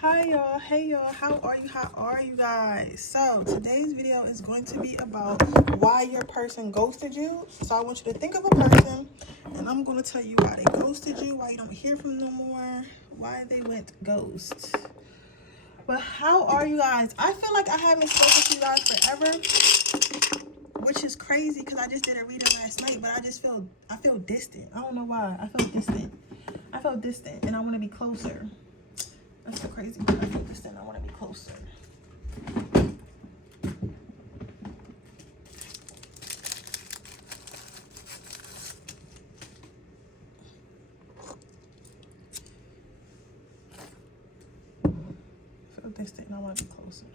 Hi y'all, hey y'all, how are you guys? So today's video is going to be about why your person ghosted you. So I want you to think of a person and I'm going to tell you why they ghosted you, why you don't hear from them no more, why they went ghost. But how are you guys? I feel like I haven't spoken to you guys forever, which is crazy because I just did a reading last night, but I feel distant. I don't know why. I feel distant and I want to be closer. That's so crazy, but I feel distant. I want to be closer. I feel distant and I want to be closer.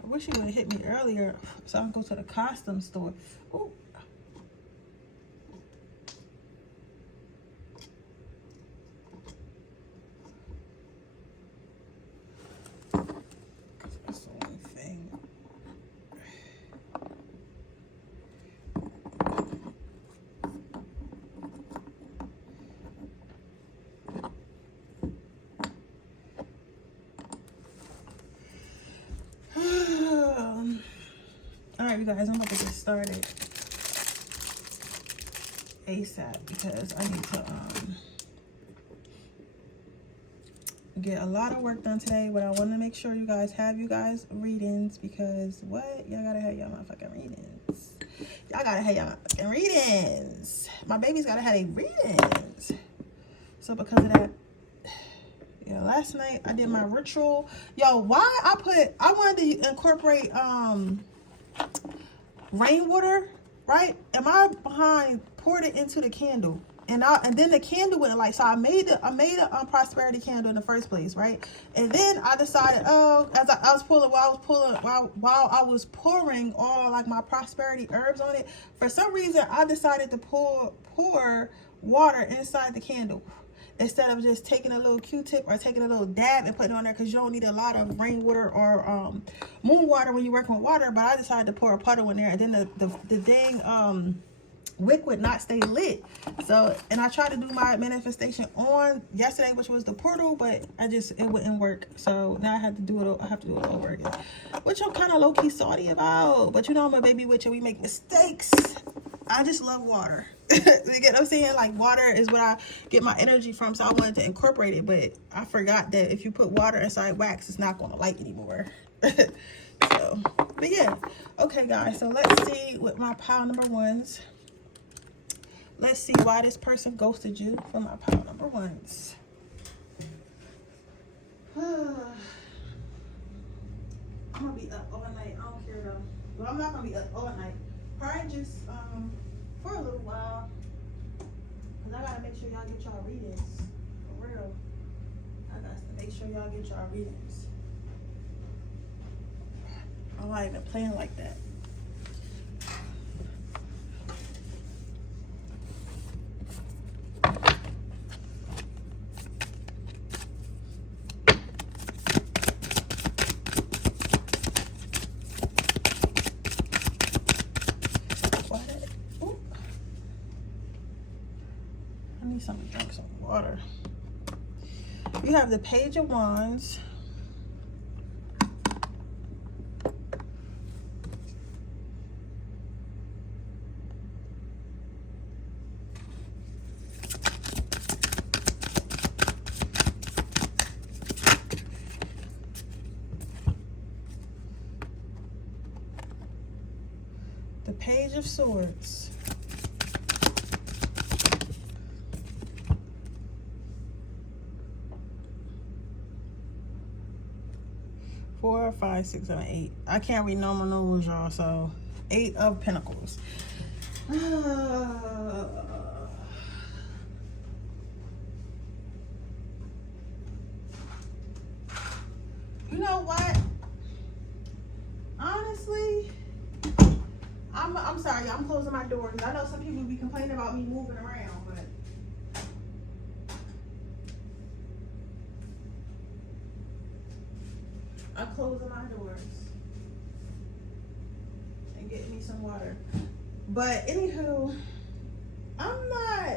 I wish you would have hit me earlier so I can go to the costume store. Ooh. That's the only thing. Alright, you guys, I'm about to get started ASAP because I need to get a lot of work done today, but I want to make sure you guys have you guys readings because what? Y'all gotta have y'all motherfucking readings. Y'all gotta have y'all motherfucking readings. My baby's gotta have their readings. So because of that, yeah, last night I did my ritual. Yo, why I wanted to incorporate rainwater, right? And my behind poured it into the candle. And then the candle wouldn't light. So I made a prosperity candle in the first place, right? And then I decided, as I was pouring all like my prosperity herbs on it, for some reason I decided to pour water inside the candle instead of just taking a little Q-tip or taking a little dab and putting it on there, because you don't need a lot of rainwater or moon water when you're working with water. But I decided to pour a puddle in there, and then the dang wick would not stay lit. So, and I tried to do my manifestation on yesterday, which was the portal, but it wouldn't work. So now I have to do it all over again, which I'm kind of low-key salty about. But you know, I'm a baby witch and we make mistakes. I just love water. You get what I'm saying? Like, water is what I get my energy from, so I wanted to incorporate it, but I forgot that if you put water inside wax, it's not going to light anymore. So, but yeah. Okay, guys, so let's see with my pile number ones. Let's see why this person ghosted you for my pile number ones. I'm going to be up all night. I don't care though. Well, I'm not going to be up all night. Probably just for a little while. Because I got to make sure y'all get y'all readings. For real. I got to make sure y'all get y'all readings. I'm not even playing like that. Something to drink some water. You have the Page of Wands, Swords. Four, five, six, seven, eight. I can't read normal numbers, y'all, so 8 of Pentacles. You know what? Honestly, I'm sorry, I'm closing my door because I know some people be complaining about me moving around, but I'm closing my doors and getting me some water. But anywho, I'm not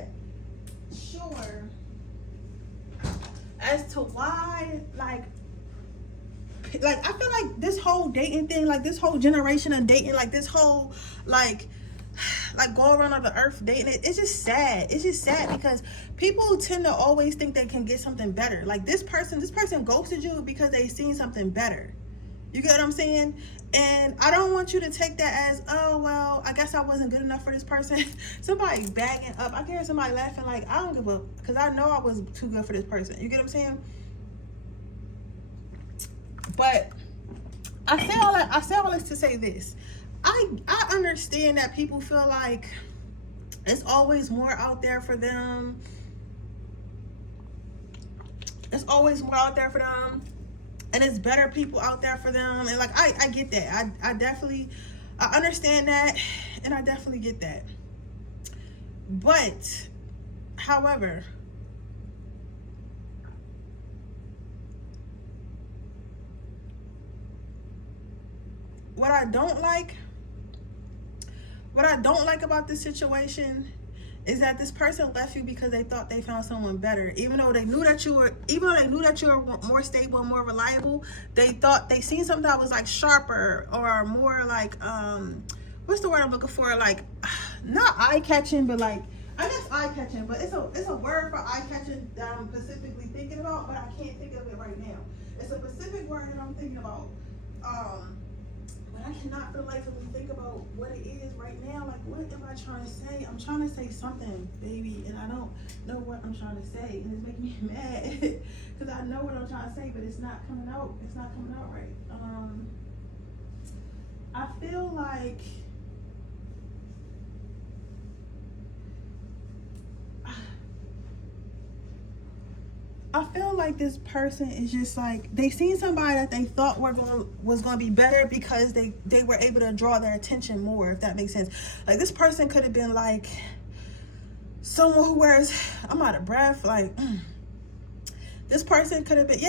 sure as to why, like I feel like this whole dating thing, like this whole generation of dating, like this whole like go around on the earth dating, it's just sad. It's just sad because people tend to always think they can get something better. Like this person ghosted you because they seen something better. You get what I'm saying? And I don't want you to take that as, oh, well, I guess I wasn't good enough for this person. Somebody's bagging up. I can hear somebody laughing like, I don't give a, because I know I was too good for this person. You get what I'm saying? But I say all this to say this. I understand that people feel like it's always more out there for them. It's always more out there for them. And it's better people out there for them. And like, I get that. I understand that. And I definitely get that. But, however, what I don't like about this situation is that this person left you because they thought they found someone better. Even though they knew that you were more stable and more reliable, they seen something that was like sharper or more like what's the word I'm looking for? Like not eye-catching, but like I guess eye-catching, but it's a word for eye-catching that I'm specifically thinking about, but I can't think of it right now. It's a specific word that I'm thinking about. But I cannot for the life of me think about what it is right now. Like, what am I trying to say? I'm trying to say something, baby, and I don't know what I'm trying to say, and it's making me mad because I know what I'm trying to say, but it's not coming out. It's not coming out right. I feel like this person is just like, they seen somebody that they thought was going to be better because they were able to draw their attention more, if that makes sense. Like this person could have been like someone who wears, I'm out of breath, like this person could have been,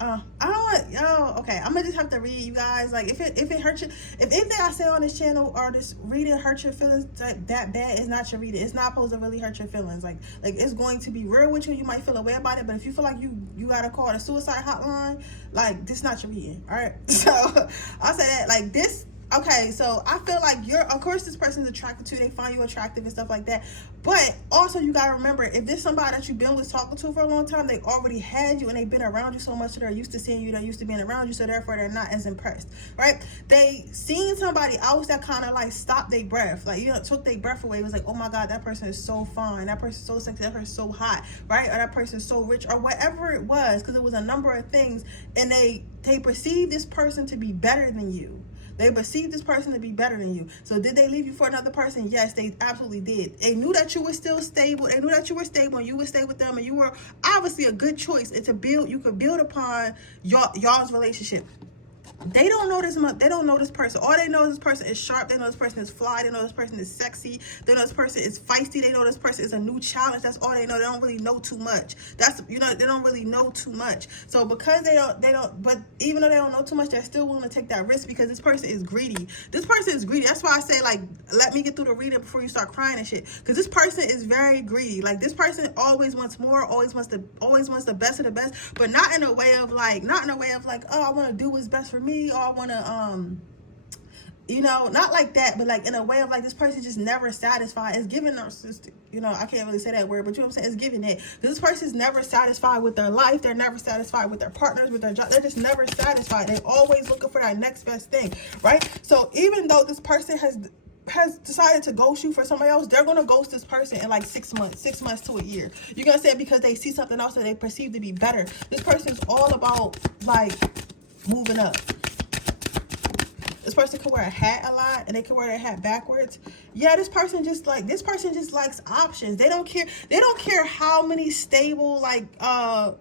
I don't want, okay, I'm gonna just have to read, you guys. Like if it hurts you, if anything I say on this channel or this reading hurts your feelings that bad, it's not your reading. It's not supposed to really hurt your feelings. Like it's going to be real with you. You might feel a way about it, but if you feel like you gotta call the suicide hotline, like this not your reading. All right, so I'll say that like this. Okay, so I feel like of course this person's attracted to you, they find you attractive and stuff like that. But also you gotta remember, if this somebody that you've been with talking to for a long time, they already had you and they've been around you so much that they're used to seeing you, they're used to being around you, so therefore they're not as impressed, right? They seen somebody else that kind of like stopped their breath, like, you know, took their breath away. It was like, oh my God, that person is so fine, that person's so sexy, that person's so hot, right? Or that person's so rich, or whatever it was, because it was a number of things, and they perceived this person to be better than you. They perceived this person to be better than you. So did they leave you for another person? Yes, they absolutely did. They knew that you were still stable. They knew that you were stable and you would stay with them, and you were obviously a good choice. And you could build upon y'all's relationship. They don't know this much. They don't know this person. All they know is this person is sharp. They know this person is fly. They know this person is sexy. They know this person is feisty. They know this person is a new challenge. That's all they know. They don't really know too much. They don't really know too much. So because they don't, but even though they don't know too much, they're still willing to take that risk because this person is greedy. This person is greedy. That's why I say, like, let me get through the reading before you start crying and shit. Because this person is very greedy. Like, this person always wants more, always wants the best of the best, but not in a way of like, oh, I want to do what's best for me, or I want to not like that, but like in a way of like, this person just never satisfied. It's giving narcissistic, I can't really say that word, but you know what I'm saying, it's giving it, because this person is never satisfied with their life. They're never satisfied with their partners, with their job. They're just never satisfied. They're always looking for that next best thing, right? So even though this person has has decided to ghost you for somebody else, they're gonna ghost this person in like 6 months, 6 months to a year. You're gonna say it because they see something else that they perceive to be better. This person's all about like moving up. This person can wear a hat a lot, and they can wear their hat backwards. Yeah, this person just likes options. They don't care how many stable like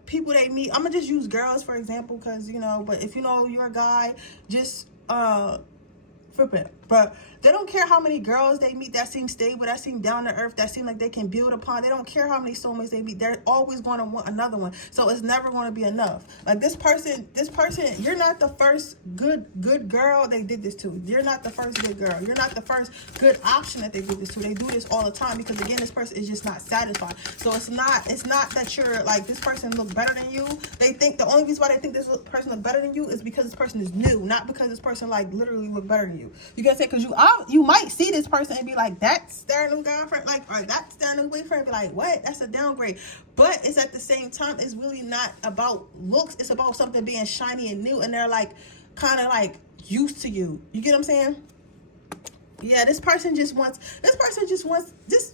people they meet. I'm gonna just use girls for example, because you know, but if you know you're a guy, just flip it. But they don't care how many girls they meet that seem stable, that seem down to earth, that seem like they can build upon. They don't care how many soulmates they meet. They're always going to want another one. So it's never going to be enough. Like this person, you're not the first good girl they did this to. You're not the first good girl. You're not the first good option that they did this to. They do this all the time because again, this person is just not satisfied. So it's not that you're like this person look better than you. They think the only reason why they think this person look better than you is because this person is new, not because this person like literally look better than you. You gotta say because you might see this person and be like, that's their new girlfriend, like, or that's their new boyfriend. Be like, what? That's a downgrade. But it's at the same time, it's really not about looks. It's about something being shiny and new, and they're like kind of like used to you. You get what I'm saying? Yeah, this person just wants this.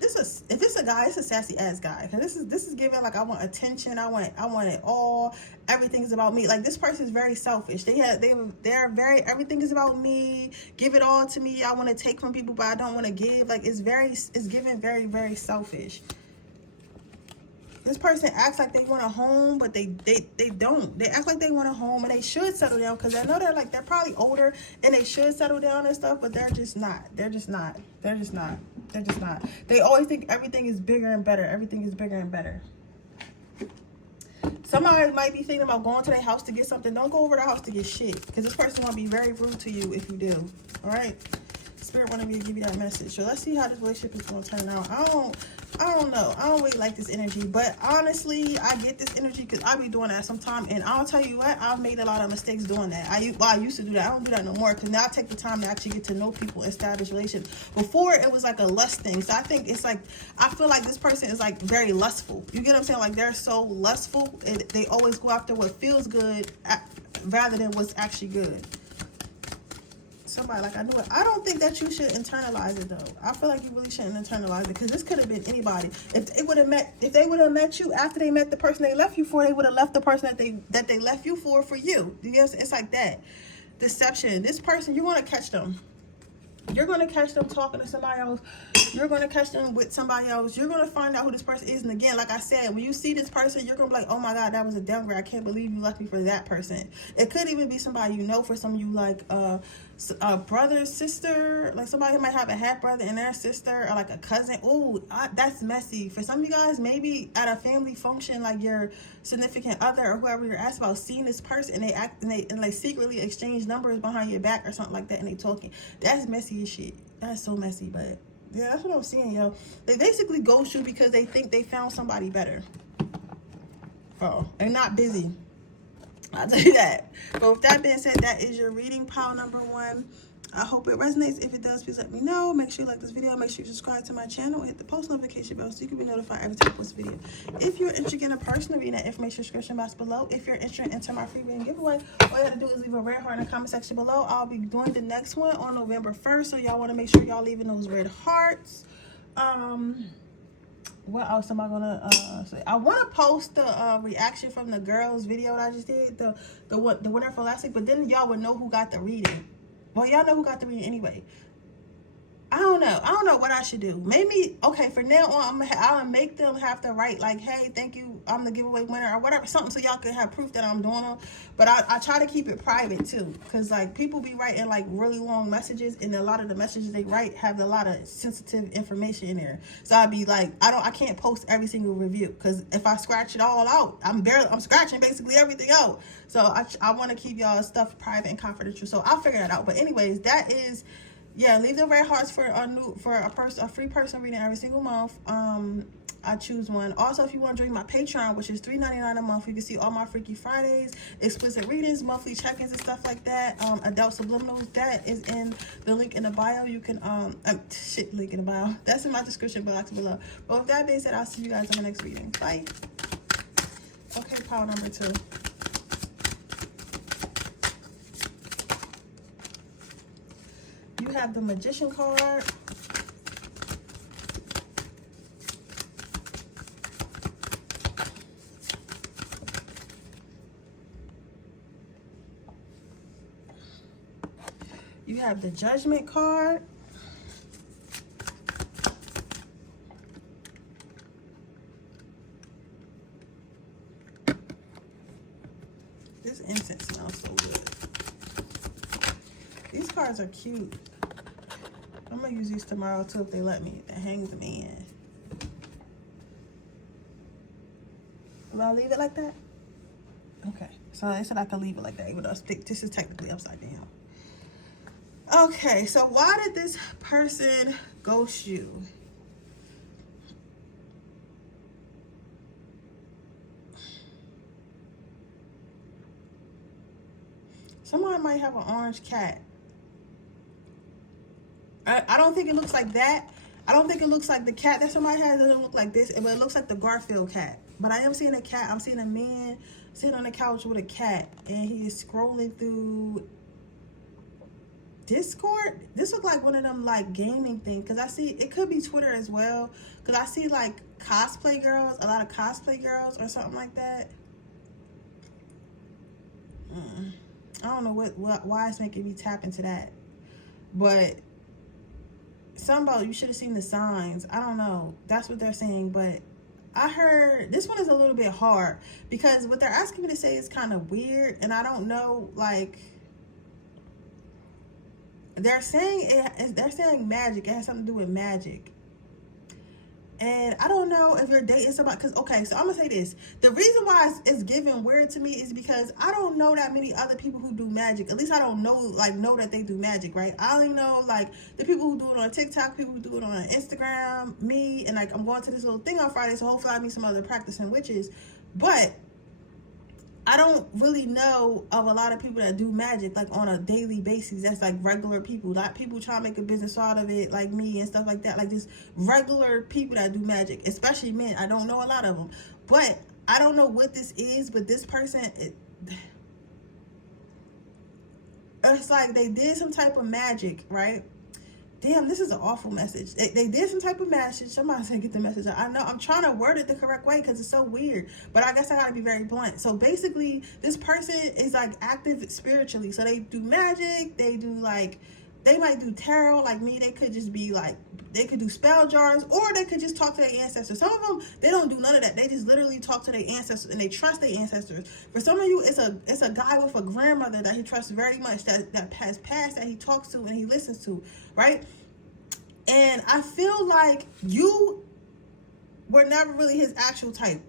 If it's a guy, it's a sassy ass guy. Cause this is giving like I want attention. I want it all. Everything is about me. Like this person is very selfish. They're very everything is about me. Give it all to me. I want to take from people, but I don't want to give. Like it's giving very very selfish. This person acts like they want a home, but they don't. They act like they want a home and they should settle down because I know they're probably older and they should settle down and stuff, but they're just not. They always think everything is bigger and better. Everything is bigger and better. Somebody might be thinking about going to their house to get something. Don't go over the house to get shit because this person will be very rude to you if you do. All right? Spirit wanted me to give you that message. So let's see how this relationship is going to turn out. I don't know. I don't really like this energy. But honestly, I get this energy because I be doing that sometime. And I'll tell you what, I've made a lot of mistakes doing that. I used to do that. I don't do that no more because now I take the time to actually get to know people and establish relationships. Before, it was like a lust thing. So I think it's like, I feel like this person is like very lustful. You get what I'm saying? Like they're so lustful. They always go after what feels good rather than what's actually good. Somebody like I knew it. I don't think that you should internalize it though. I feel like you really shouldn't internalize it because this could have been anybody. If they would have met you after they met the person they left you for, they would have left the person that they left you for you. Yes, it's like that. Deception. This person, you're gonna catch them. You're going to catch them talking to somebody else. You're going to catch them with somebody else. You're going to find out who this person is. And again, like I said, when you see this person, you're going to be like, oh my God, that was a downgrade. I can't believe you left me for that person. It could even be somebody you know. For some of you, like a brother, sister, like somebody who might have a half brother and their sister, or like a cousin. Ooh, that's messy. For some of you guys, maybe at a family function, like your significant other or whoever you're asked about seeing this person, and they secretly exchange numbers behind your back or something like that, and they talking. That's messy as shit. That's so messy, but yeah, that's what I'm seeing, yo. They basically ghost you because they think they found somebody better. Oh, they're not busy. I'll tell you that. But with that being said, that is your reading, pile number 1. I hope it resonates. If it does, please let me know. Make sure you like this video. Make sure you subscribe to my channel and hit the post notification bell so you can be notified every time I post a video. If you're interested in a personal reading, that information description box below. If you're interested in entering my free reading giveaway, all you have to do is leave a red heart in the comment section below. I'll be doing the next one on November 1st, so y'all want to make sure y'all leaving those red hearts. What else am I gonna say? I want to post the reaction from the girls video that I just did, the winner for last week, but then y'all would know who got the reading. Well, y'all know who got the reading anyway. I don't know what I should do. Maybe, okay, for now on, I'll make them have to write like, hey, thank you, I'm the giveaway winner or whatever, something so y'all can have proof that I'm doing them. But I try to keep it private too, because like people be writing like really long messages, and a lot of the messages they write have a lot of sensitive information in there. So I'd be like, I can't post every single review, because if I scratch it all out, I'm scratching basically everything out. So I want to keep y'all stuff private and confidential. So I'll figure that out. But anyways, that is. Yeah, leave the red hearts for a free person reading every single month. I choose one. Also, if you want to join my Patreon, which is $3.99 a month, you can see all my Freaky Fridays, explicit readings, monthly check-ins and stuff like that. Adult subliminals, that is in the link in the bio. You can link in the bio. That's in my description box below. But with that being said, I'll see you guys on the next reading. Bye. Okay, pile number 2. You have the Magician card. You have the Judgment card. This incense smells so good. These cards are cute. I'm gonna use these tomorrow too if they let me. The Hanged Man. Will I leave it like that? Okay. So they said I could leave it like that, even though this is technically upside down. Okay, so why did this person ghost you? Someone might have an orange cat. I don't think it looks like that. I don't think it looks like the cat that somebody has. It doesn't look like this, but it looks like the Garfield cat. But I am seeing a cat. I'm seeing a man sitting on the couch with a cat, and he is scrolling through Discord. This looks like one of them like gaming things, because I see it could be Twitter as well, because I see like cosplay girls, a lot of cosplay girls or something like that. I don't know why it's making me tap into that, but something about you should have seen the signs. I don't know. That's what they're saying, but I heard this one is a little bit hard because what they're asking me to say is kind of weird, and I don't know, like, they're saying magic. It has something to do with magic. And I don't know if you're dating somebody, because, okay, so I'm going to say this. The reason why it's giving weird to me is because I don't know that many other people who do magic. At least I don't know that they do magic, right? I only know, like, the people who do it on TikTok, people who do it on Instagram, me, and, like, I'm going to this little thing on Friday, so hopefully I meet some other practicing witches. But I don't really know of a lot of people that do magic, like, on a daily basis. That's, like, regular people. Not people trying to make a business out of it, like me and stuff like that. Like, just regular people that do magic, especially men. I don't know a lot of them. But I don't know what this is, but this person, it's like they did some type of magic, right? Damn, this is an awful message. They did some type of message. Somebody said get the message out. I know I'm trying to word it the correct way because it's so weird. But I guess I gotta be very blunt. So basically, this person is like active spiritually. So they do magic. They do like, they might do tarot like me. They could just be like, they could do spell jars, or they could just talk to their ancestors. Some of them, they don't do none of that. They just literally talk to their ancestors and they trust their ancestors. For some of you, it's a guy with a grandmother that he trusts very much, that has passed, that he talks to and he listens to, right? And I feel like you were never really his actual type.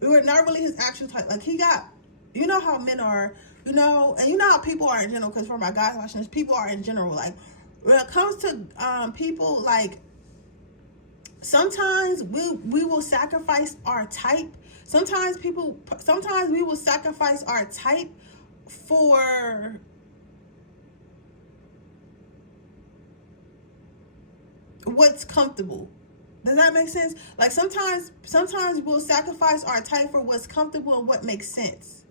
We were never really his actual type. Like, he got, you know how men are, you know, and you know how people are in general, because for my guys watching this, people are in general. Like, when it comes to people, like, sometimes we will sacrifice our type. Sometimes we will sacrifice our type for what's comfortable. Does that make sense? Like, sometimes we'll sacrifice our type for what's comfortable and what makes sense.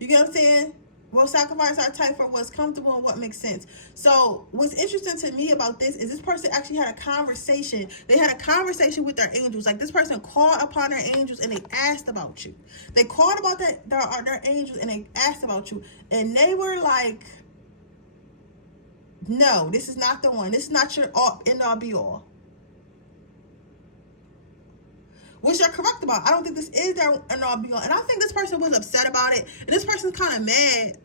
You get what I'm saying? We'll sacrifice our type for what's comfortable and what makes sense. So what's interesting to me about this person actually had a conversation. They had a conversation with their angels. Like, this person called upon their angels and they asked about you. They called about their angels and they asked about you. And they were like, no, this is not the one. This is not your end all be all. Which you're correct about. I don't think this is their end all be all. And I think this person was upset about it. And this person's kind of mad.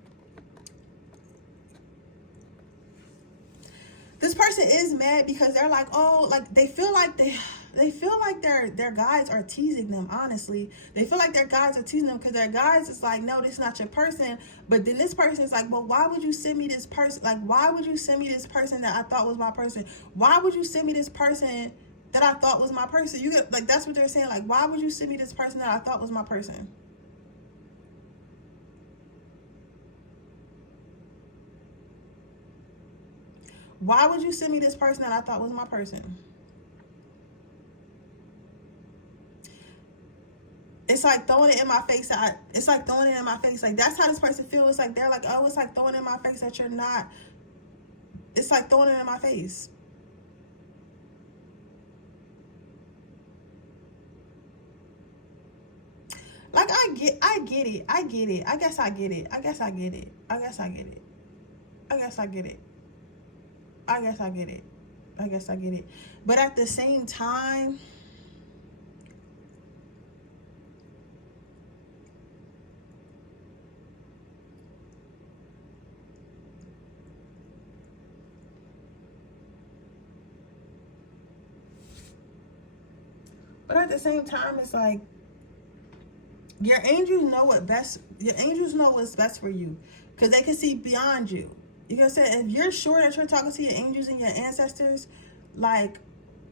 This person is mad because they're like, oh, like, they feel like their guys are teasing them, honestly. They feel like their guys are teasing them because their guys is like, no, this is not your person. But then this person is like, well, why would you send me this person? Like, why would you send me this person that I thought was my person? Why would you send me this person that I thought was my person? You get, like, that's what they're saying. Like, why would you send me this person that I thought was my person? Why would you send me this person that I thought was my person? It's like throwing it in my face. It's like throwing it in my face. Like, that's how this person feels. Like, they're like, oh, it's like throwing it in my face that you're not It's like throwing it in my face. Like, I get it. I get it. I guess I get it. I guess I get it. I guess I get it. I guess I get it. I guess I get it. I guess I get it. But at the same time, it's like, your angels know what's best for you, because they can see beyond you. You know what I'm saying? If you're sure that you're talking to your angels and your ancestors, like,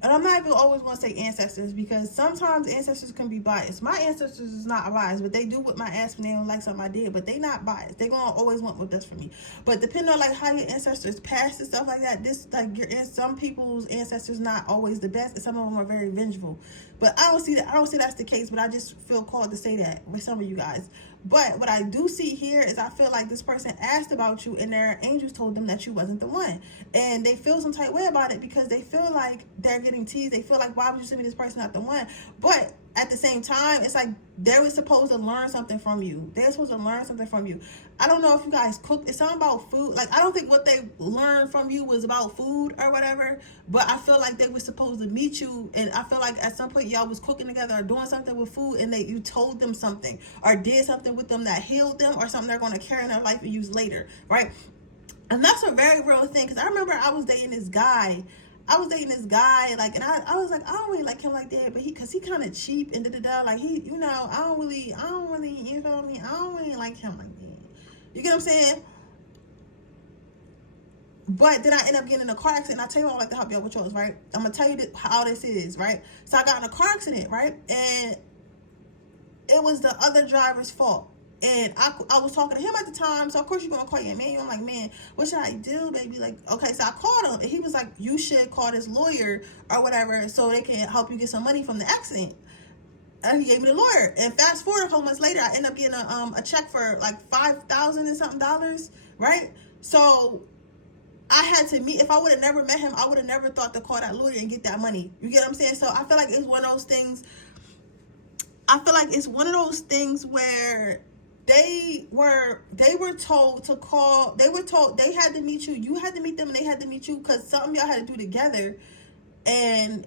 and I'm not even always going to say ancestors, because sometimes ancestors can be biased. My ancestors is not biased, but they do whip my ass when they don't like something I did, but they not biased. They gonna always want what's best for me. But depending on like how your ancestors passed and stuff like that, this like some people's ancestors not always the best, and some of them are very vengeful. But I don't see that's the case, but I just feel called to say that with some of you guys. But what I do see here is I feel like this person asked about you and their angels told them that you wasn't the one. And they feel some type of way about it because they feel like they're getting teased. They feel like, why would you send me this person not the one? But at the same time, it's like they were supposed to learn something from you. They're supposed to learn something from you. I don't know if you guys cooked. It's something about food. Like, I don't think what they learned from you was about food or whatever. But I feel like they were supposed to meet you. And I feel like at some point y'all was cooking together or doing something with food. And you told them something or did something with them that healed them or something they're going to carry in their life and use later. Right? And that's a very real thing. Because I remember I was dating this guy. Like, and I was like, I don't really like him like that, but because he kind of cheap and da-da-da, like, he, you know, I don't really, you feel me? I don't really like him like that. You get what I'm saying? But then I end up getting in a car accident. I tell you what, I like to help y'all with yours, right? I'm going to tell you how this is, right? So I got in a car accident, right? And it was the other driver's fault. And I was talking to him at the time, so of course you're going to call your man. I'm like, man, what should I do, baby? Like, okay, so I called him, and he was like, you should call this lawyer or whatever so they can help you get some money from the accident. And he gave me the lawyer. And fast forward a couple months later, I end up getting a check for like $5,000 and something dollars, right? So I had to meet. If I would have never met him, I would have never thought to call that lawyer and get that money. You get what I'm saying? So I feel like it's one of those things. Where they were told to call. They were told they had to meet you. You had to meet them, and they had to meet you because something y'all had to do together. And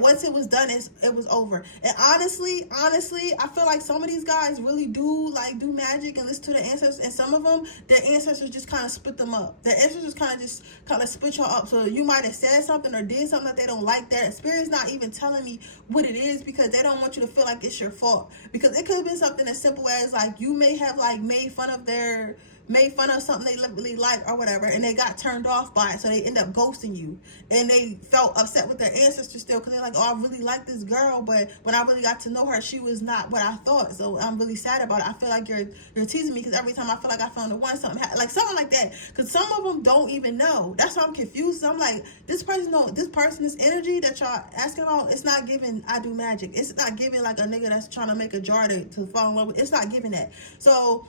once it was done, it was over. And honestly, I feel like some of these guys really do magic and listen to their ancestors. And some of them, their ancestors just kind of split them up. Their ancestors kind of split y'all up. So you might have said something or did something that they don't like. Their spirit's not even telling me what it is because they don't want you to feel like it's your fault. Because it could have been something as simple as like you may have like made fun of something they really like or whatever, and they got turned off by it, so they end up ghosting you, and they felt upset with their ancestors still because they're like, oh, I really like this girl, but when I really got to know her, she was not what I thought, so I'm really sad about it. I feel like you're teasing me because every time I feel like I found the one, something like that, because some of them don't even know. That's why I'm confused. I'm like, this person's energy that y'all asking about, it's not giving I do magic. It's not giving like a nigga that's trying to make a jar to fall in love with. It's not giving that. So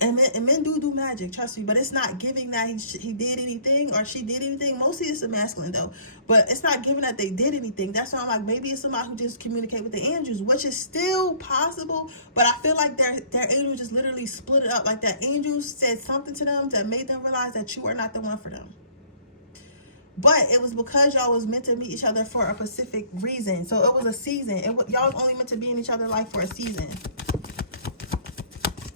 And men do magic, trust me, but it's not giving that he did anything or she did anything. Mostly it's a masculine though, but it's not giving that they did anything. That's why I'm like, maybe it's somebody who just communicate with the angels, which is still possible, but I feel like their angel just literally split it up. Like that angel said something to them that made them realize that you are not the one for them. But it was because y'all was meant to meet each other for a specific reason. So it was a season. Y'all was only meant to be in each other's life for a season.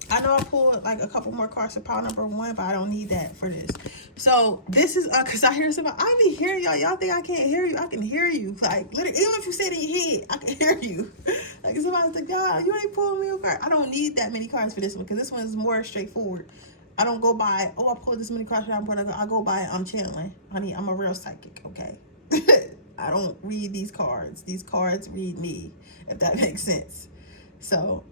I know I pulled like a couple more cards for pile number 1, but I don't need that for this. So this is because I hear somebody. I be hearing y'all. Y'all think I can't hear you? I can hear you. Like literally, even if you say it in your head, I can hear you. Like somebody's like, "God, you ain't pulling me a card." I don't need that many cards for this one because this one is more straightforward. I don't go by, oh, I pulled this many cards. I go by, I'm channeling. Honey, I'm a real psychic. Okay. I don't read these cards. These cards read me, if that makes sense. So,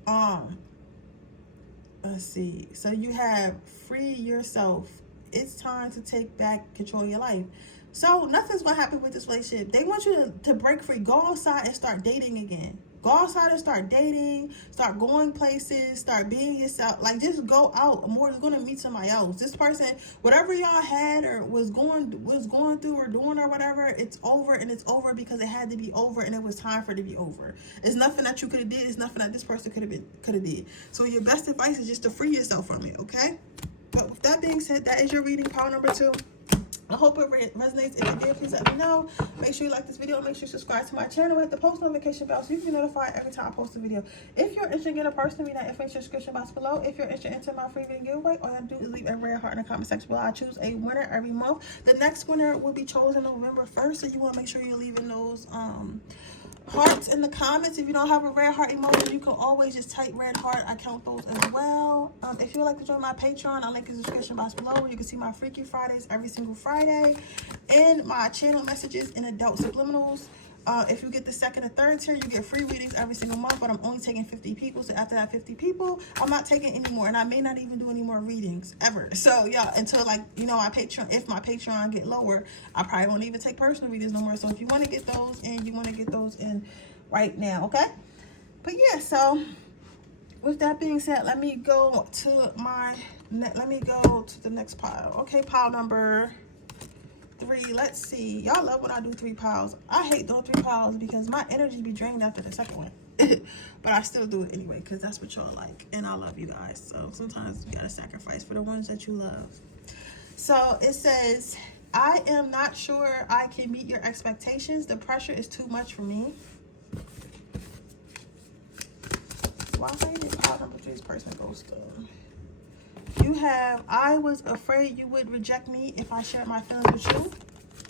let's see. So you have free yourself. It's time to take back control of your life. So nothing's going to happen with this relationship. They want you to break free. Go outside and start dating again. Go outside and start dating, start going places, start being yourself. Like, just go out more. You're gonna meet somebody else. This person, whatever y'all had or was going through or doing or whatever, it's over, and it's over because it had to be over, and it was time for it to be over. It's nothing that you could have did. It's nothing that this person could have did. So your best advice is just to free yourself from it, okay? But with that being said, that is your reading, pile number 2. I hope it resonates. If it did, please let me know. Make sure you like this video. Make sure you subscribe to my channel. Hit the post notification bell so you can be notified every time I post a video. If you're interested in getting a person, read that information description box below. If you're interested in entering my free reading giveaway, all you have to do is leave a rare heart in the comment section below. I choose a winner every month. The next winner will be chosen November 1st, so you want to make sure you're leaving those hearts in the comments. If you don't have a red heart emoji, you can always just type red heart. I count those as well. If you would like to join my Patreon, I'll link in the description box below, where you can see my Freaky Fridays every single Friday and my channel messages and adult subliminals. If you get the 2nd or 3rd tier, you get free readings every single month, but I'm only taking 50 people. So after that 50 people, I'm not taking any more, and I may not even do any more readings ever. So yeah, until, like, you know, if my Patreon get lower, I probably won't even take personal readings no more. So if you want to get those in, you want to get those in right now, okay? But yeah, so with that being said, let me go to the next pile. Okay, pile number 3. Let's see. Y'all love when I do 3 piles. I hate doing 3 piles because my energy be drained after the second one. But I still do it anyway because that's what y'all like, and I love you guys. So sometimes you gotta sacrifice for the ones that you love. So it says, I am not sure I can meet your expectations. The pressure is too much for me. Why did pile number 3's person ghost? You have, I was afraid you would reject me if I shared my feelings with you.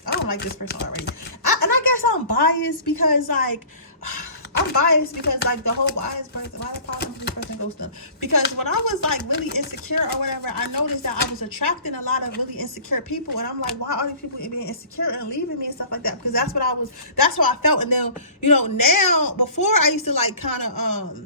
I don't like this person already. And I guess I'm biased because, like, the whole bias person, why the problem this person goes to? Because when I was, like, really insecure or whatever, I noticed that I was attracting a lot of really insecure people, and I'm like, why are these people being insecure and leaving me and stuff like that? Because that's how I felt. And then, you know, now, before I used to, like, kind of,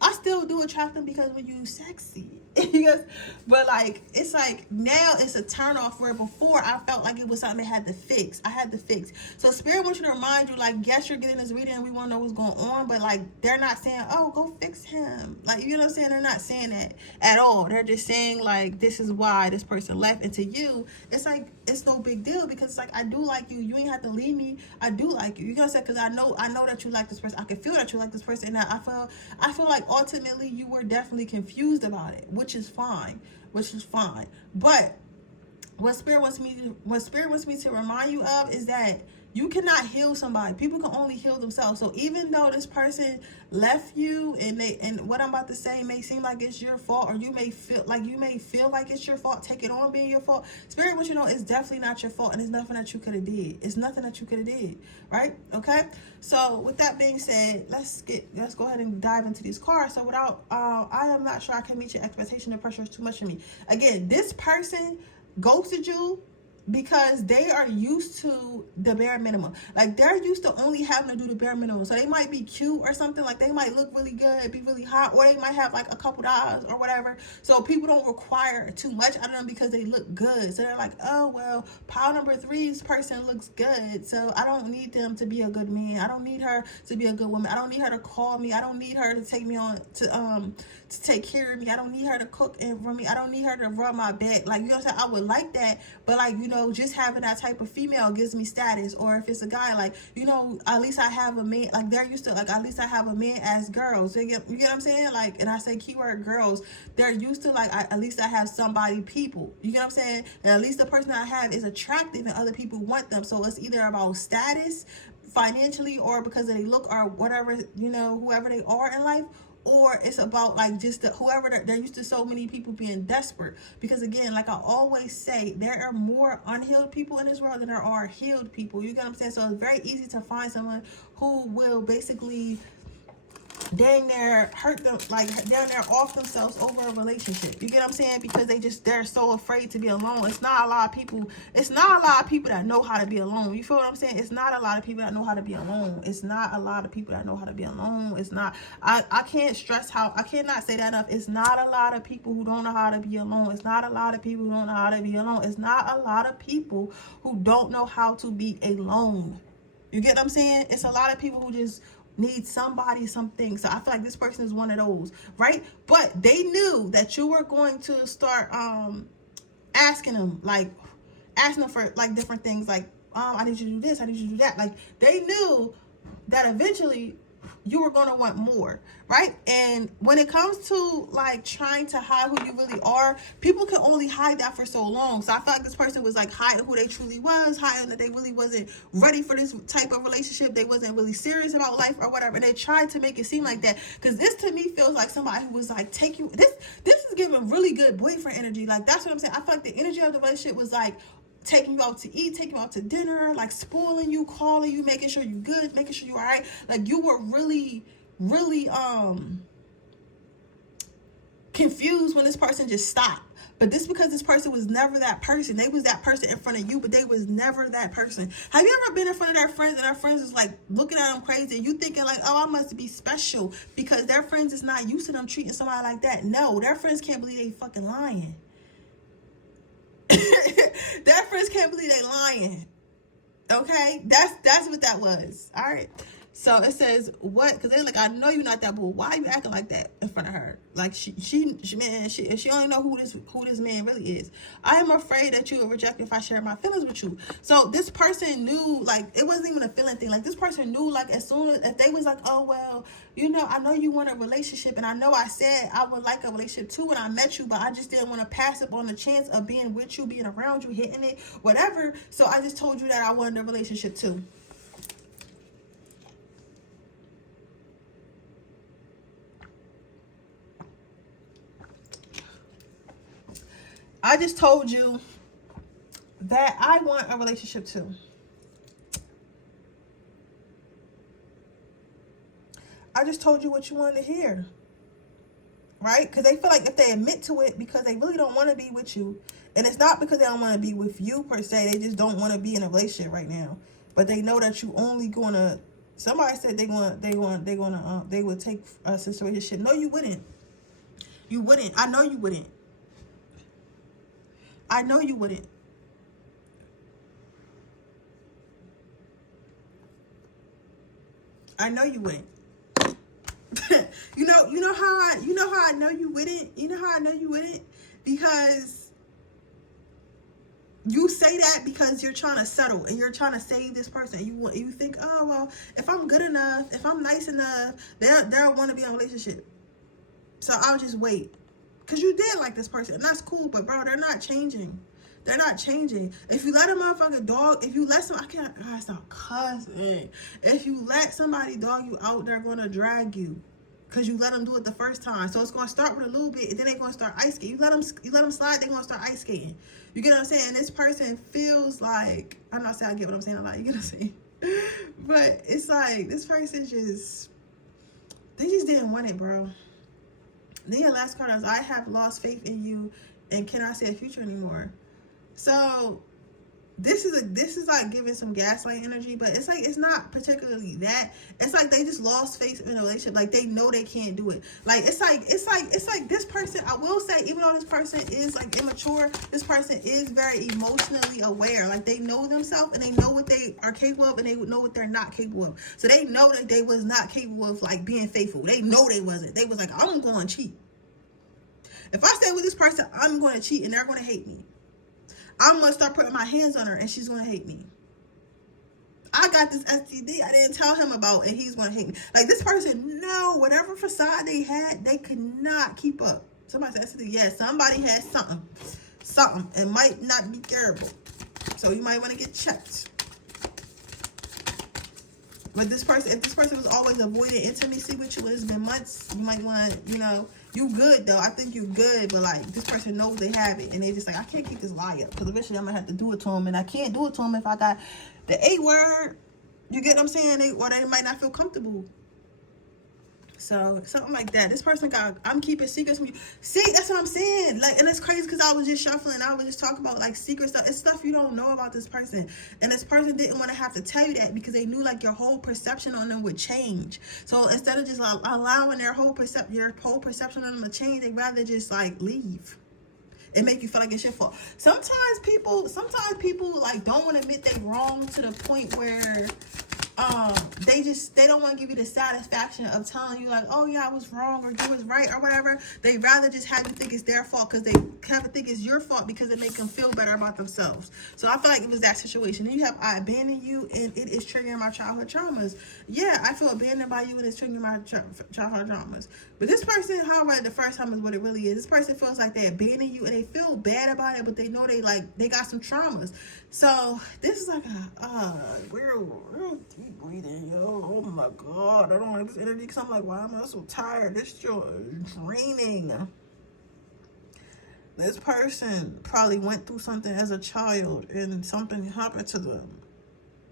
I still do attract them because when you sexy. Yes, but like, it's like now it's a turn off, where before I felt like it was something I had to fix. So Spirit wants you to remind you, like, yes, you're getting this reading and we want to know what's going on, but like, they're not saying, oh, go fix him. Like, you know what I'm saying? They're not saying that at all. They're just saying, like, this is why this person left. And to you, it's like, it's no big deal, because it's like, I do like you. You ain't have to leave me. I do like you. You're gonna say, because I know that you like this person. I can feel that you like this person, and I feel like ultimately you were definitely confused about it, which is fine. But what Spirit wants me to remind you of is that you cannot heal somebody. People can only heal themselves. So even though this person left you, and what I'm about to say may seem like it's your fault, or you may feel like it's your fault, take it on being your fault. Spirit wants you to know it's definitely not your fault, and it's nothing that you could have did. Right? Okay. So with that being said, let's go ahead and dive into these cards. So I am not sure I can meet your expectation. The pressure is too much for me. Again, this person ghosted you because they are used to the bare minimum. Like, they're used to only having to do the bare minimum. So they might be cute or something, like they might look really good, be really hot, or they might have like a couple dollars or whatever. So people don't require too much out of them because they look good. So they're like, oh, well, pile number 3's person looks good, so I don't need them to be a good man. I don't need her to be a good woman. I don't need her to call me. I don't need her to take me on to take care of me. I don't need her to cook for me. I don't need her to rub my back. Like, you know what I'm saying? I would like that, but like, you know, just having that type of female gives me status. Or if it's a guy, like, you know, at least I have a man. Like, they're used to, like, at least I have a man as girls. You get what I'm saying? Like, and I say keyword girls, they're used to, like, at least I have somebody people. You get what I'm saying? And at least the person I have is attractive and other people want them. So it's either about status financially, or because they look, or whatever, you know, whoever they are in life. Or it's about, like, just whoever they're used to so many people being desperate. Because again, like I always say, there are more unhealed people in this world than there are healed people. You get what I'm saying? So it's very easy to find someone who will basically dang near hurt them, like down there off themselves over a relationship. You get what I'm saying? Because they're so afraid to be alone. It's not a lot of people that know how to be alone. You feel what I'm saying? It's not a lot of people that know how to be alone. It's not a lot of people that know how to be alone. It's not, I can't stress how, I cannot say that enough. It's not a lot of people who don't know how to be alone. It's not a lot of people who don't know how to be alone. It's not a lot of people who don't know how to be alone. You get what I'm saying? It's a lot of people who just need somebody, something. So I feel like this person is one of those, right? But they knew that you were going to start asking them for like different things, like I need you to do this, I need you to do that. Like they knew that eventually you were going to want more, right? And when it comes to like trying to hide who you really are, people can only hide that for so long. So I feel like this person was like hiding who they truly was, hiding that they really wasn't ready for this type of relationship, they wasn't really serious about life or whatever, and they tried to make it seem like that. Because this to me feels like somebody who was like, take you, this is giving really good boyfriend energy. Like that's what I'm saying. I feel like the energy of the relationship was like taking you out to eat, taking you out to dinner, like spoiling you, calling you, making sure you good, making sure you all right. Like you were really confused when this person just stopped. But this because this person was never that person. They was that person in front of you, but they was never that person. Have you ever been in front of their friends and their friends is like looking at them crazy and you thinking like, oh, I must be special because their friends is not used to them treating somebody like that? No, their friends can't believe they fucking lying. Their friends can't believe they lying. Okay, that's what that was. All right. So it says what? Because they're like, I know you're not that bull. Why are you acting like that in front of her? Like she only know who this man really is. I am afraid that you will reject if I share my feelings with you. So this person knew, like it wasn't even a feeling thing. Like this person knew, like as soon as if they was like, oh well, you know, I know you want a relationship, and I know I said I would like a relationship too when I met you, but I just didn't want to pass up on the chance of being with you, being around you, hitting it, whatever. So I just told you that I wanted a relationship too. I just told you that I want a relationship too. I just told you what you wanted to hear. Right? Because they feel like if they admit to it because they really don't want to be with you. And it's not because they don't want to be with you per se. They just don't want to be in a relationship right now. But they know that you only gonna, somebody said they would take a situationship. No, you wouldn't. You wouldn't. I know you wouldn't. I know you wouldn't. I know you wouldn't. you know how I know you wouldn't? You know how I know you wouldn't? Because you say that because you're trying to settle and you're trying to save this person. You think, oh well, if I'm good enough, if I'm nice enough, they'll want to be in a relationship. So I'll just wait. Because you did like this person, and that's cool, but bro, they're not changing. They're not changing. If you let a motherfucking dog, if you let some, it's not cussing. If you let somebody dog you out, they're going to drag you. Because you let them do it the first time. So it's going to start with a little bit, and then they're going to start ice skating. You let them slide, they're going to start ice skating. You get what I'm saying? And this person feels like, I'm not saying I get what I'm saying a lot, you get what I'm saying? But it's like, this person they just didn't want it, bro. Then your last card is, I have lost faith in you and cannot see a future anymore. So this is like giving some gaslight energy, but it's like, it's not particularly that. It's like they just lost faith in a relationship. Like they know they can't do it. Like it's like this person, I will say, even though this person is like immature, this person is very emotionally aware. Like they know themselves and they know what they are capable of and they know what they're not capable of. So they know that they was not capable of like being faithful. They know they wasn't. They was like, I'm going to cheat. If I stay with this person, I'm going to cheat and they're going to hate me. I'm going to start putting my hands on her and she's going to hate me. I got this STD I didn't tell him about and he's going to hate me. Like this person, no, whatever facade they had, they could not keep up. Somebody said STD. Yeah, somebody had something. It might not be curable. So you might want to get checked. But this person, if this person was always avoiding intimacy with you, it's been months, you might want to, you good though. I think you good, but like this person knows they have it and they just like, I can't keep this lie up because eventually I'm gonna have to do it to them, and I can't do it to them if I got the A word. You get what I'm saying? They might not feel comfortable. So something like that. This person I'm keeping secrets from you. See, that's what I'm saying. Like, and it's crazy because I was just shuffling. I was just talking about like secret stuff. It's stuff you don't know about this person. And this person didn't want to have to tell you that because they knew like your whole perception on them would change. So instead of just like allowing your whole perception on them to change, they'd rather just like leave. It make you feel like it's your fault. Sometimes people like don't want to admit they wrong to the point where they don't want to give you the satisfaction of telling you like, oh yeah, I was wrong or you was right or whatever. They rather just have you think it's their fault because they have to think it's your fault because it makes them feel better about themselves. So I feel like it was that situation. Then you have I abandoned you and it is triggering my childhood traumas. Yeah, I feel abandoned by you and it's triggering my childhood traumas. But this person, how I read the first time is what it really is. This person feels like they abandoned you and they feel bad about it, but they know they got some traumas. So this is like a real deep breathing, yo. Oh my God, I don't like this energy because I'm like, why am I so tired? This is draining. This person probably went through something as a child and something happened to them.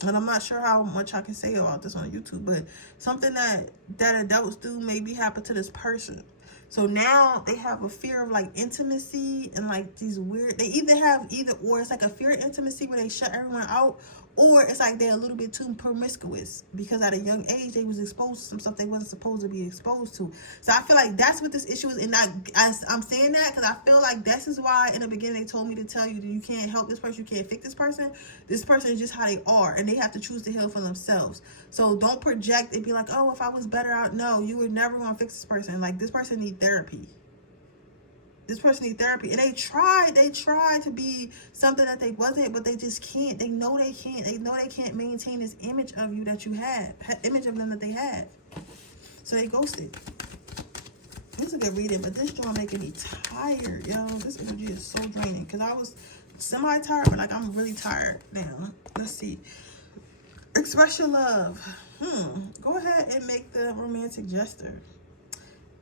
And I'm not sure how much I can say about this on YouTube, but something that adults do maybe happen to this person. So now they have a fear of like intimacy and like these weird, they either have or it's like a fear of intimacy where they shut everyone out, or it's like they're a little bit too promiscuous because at a young age they was exposed to some stuff they wasn't supposed to be exposed to. So I feel like that's what this issue is. And I'm saying that because I feel like this is why in the beginning they told me to tell you that you can't help this person, you can't fix this person. This person is just how they are and they have to choose to heal for themselves. So don't project and be like, oh, if I was better out. No, you were never going to fix this person. Like this person needs therapy. This person needs therapy. And they tried to be something that they wasn't, but they just can't. They know they can't. They know they can't maintain this image of you that you have, image of them that they have. So they ghosted. This is a good reading, but this joint making me tired, yo. This energy is so draining. Because I was semi-tired, but like I'm really tired now. Let's see. Express your love. Go ahead and make the romantic gesture.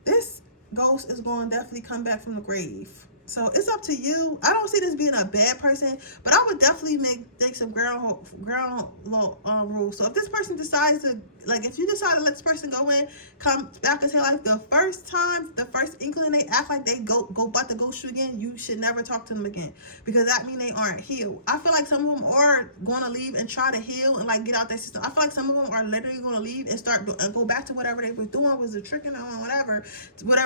This ghost is going to definitely come back from the grave. So it's up to you. I don't see this being a bad person, but I would definitely make some ground rules. So if this person decides to, like, if you decide to let this person go in, come back into your life, the first time, the first inkling they act like they go about to ghost you again, you should never talk to them again, because that means they aren't healed. I feel like some of them are going to leave and try to heal and like get out their system. I feel like some of them are literally going to leave and start and go back to whatever they were doing, was a tricking them, whatever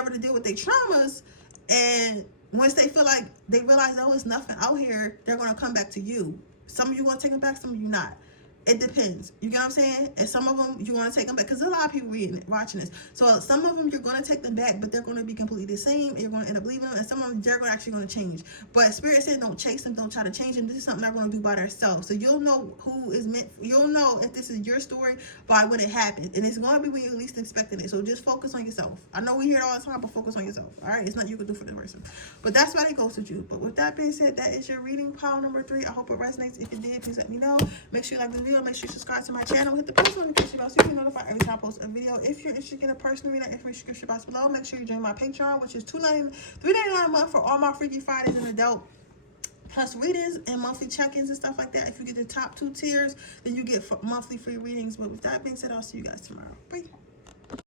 to deal with their traumas. And once they feel like they realize, oh, it's nothing out here, they're going to come back to you. Some of you going to take them back, some of you not. It depends. You get what I'm saying? And some of them you want to take them back, because there's a lot of people watching this. So some of them you're going to take them back, but they're going to be completely the same. And you're going to end up leaving them. And some of them they're actually going to change. But Spirit said, don't chase them, don't try to change them. This is something they're going to do by themselves. So you'll know who is meant. You'll know if this is your story by when it happened, and it's going to be when you're least expecting it. So just focus on yourself. I know we hear it all the time, but focus on yourself. All right, it's nothing you can do for the person. But that's why they go to you. But with that being said, that is your reading pile number 3. I hope it resonates. If it did, please let me know. Make sure you like the video. Make sure you subscribe to my channel. Hit the post notification bell so you can notify every time I post a video. If you're interested in a personal reading, information description box below. Make sure you join my Patreon, which is $3.99 a month for all my Freaky Fridays and adult plus readings and monthly check-ins and stuff like that. If you get the top 2 tiers, then you get monthly free readings. But with that being said, I'll see you guys tomorrow. Bye.